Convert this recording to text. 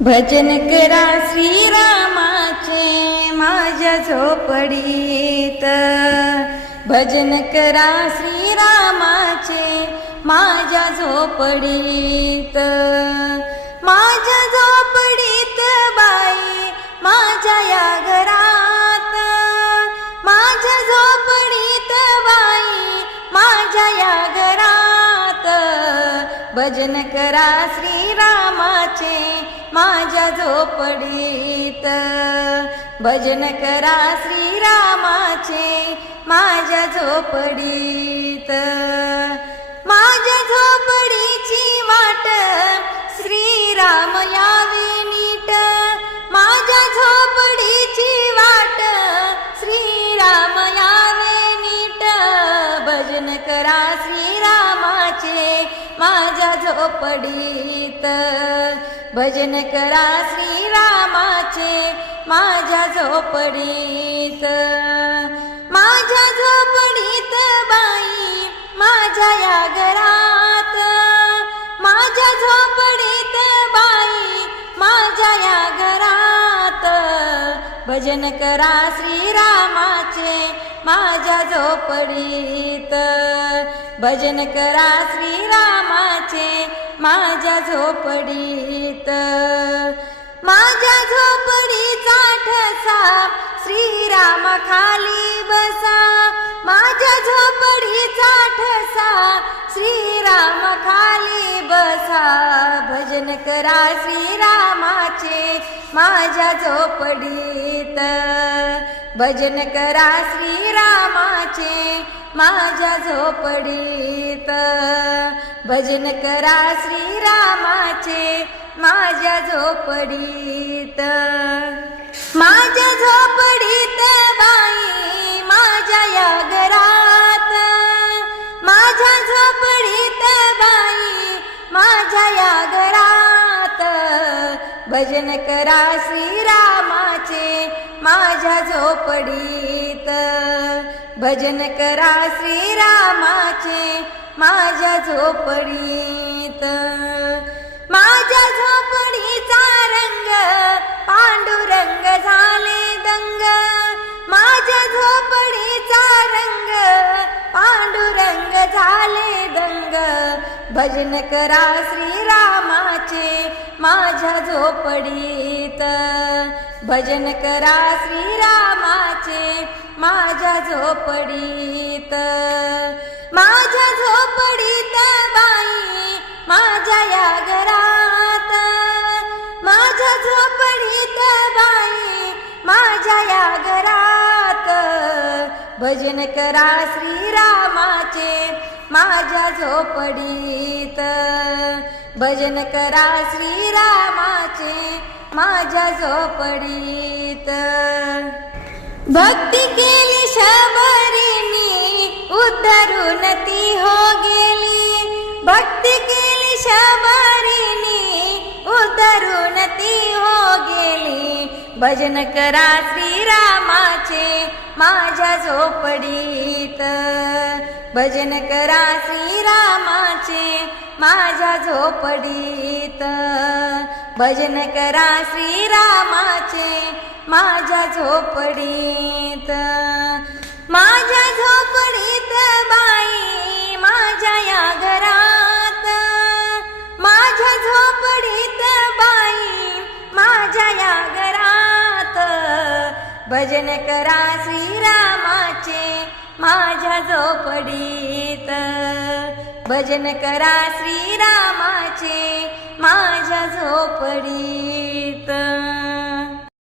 भजन करा श्रीरामाचे माझ्या झोपडीत. भजन करा श्रीरामाचे माझ्या झोपडीत. माझ्या झोपडीत बाई माझ्या या घरात. माझ्या झोपडीत बाई माझ्या या घरात. भजन करा श्रीरामाचे माझ्या झोपडीत. भजन करा श्रीरामाचे माझ्या झोपडीत. माझ्या झोपडीची वाट श्रीराम यावे नीट. माझ्या झोपडीची वाट श्रीराम यावे नीट. भजन करा श्रीरामाचे माझ्या झोपडीत भजन करा श्रीरामाचे माझ्या झोपडीत. माझ्या झोपडीत बाई माझ्या या घरात. माझ्या झोपडीत बाई माझ्या या घरात. भजन करा श्रीरामाचे माझ्या झोपडीत. भजन करा श्रीरामा श्रीरामाचे माझ्या झोपडीत. माझ्या झोपडीचा ठसा श्रीराम खाली बसा. माझ्या झोपडीचा ठसा श्रीराम खाली बसा. भजन करा श्रीरामाचे माझ्या झोपडीत. भजन करा श्रीरामाचे माझ्या झोपडीत. भजन करा श्रीरामाचे माझ्या झोपडीत. माझ्या झोपडीत बाई माझ्या या घरात माझ्या झोपडीत बाई माझ्या या घरात भजन करा श्रीरामाचे माझ्या झोपडीत. भजन करा श्रीरामाचे माझ्या झोपडीत. माझ्या झोपडीचा रंग पांडुरंग झाले दंग. माझ्या झोपडीचा रंग पांडुरंग झाले दंग. भजन करा श्रीराम श्रीरामाचे माझ्या झोपडीत. भजन करा श्रीरामाचे माझ्या झोपडीत. माझ्या झोपडीत बाई माझ्या या घरात. माझ्या झोपडीत बाई माझ्या या घरात. भजन करा श्रीरामाचे माझ्या झोपडीत. भजन करा श्रीरामाचे माझ्या झोपडीत. भक्ती केली शबरीनी उद्धरून ती हो गेली. भक्ती केली शबरीनी उद्धरून ती हो गेली. भजन करा श्रीरामाचे माझ्या झोपडीत. भजन करा श्रीरामाचे माझ्या झोपडीत. भजन करा श्रीरामाचे माझ्या झोपडीत. माझ्या झोपडीत बाई माझ्या या घरात. माझ्या झोपडीत बाई माझ्या या घरात. भजन करा श्रीरामाचे माझ्या झोपडीत. भजन करा श्रीरामाचे माझ्या झोपडीत.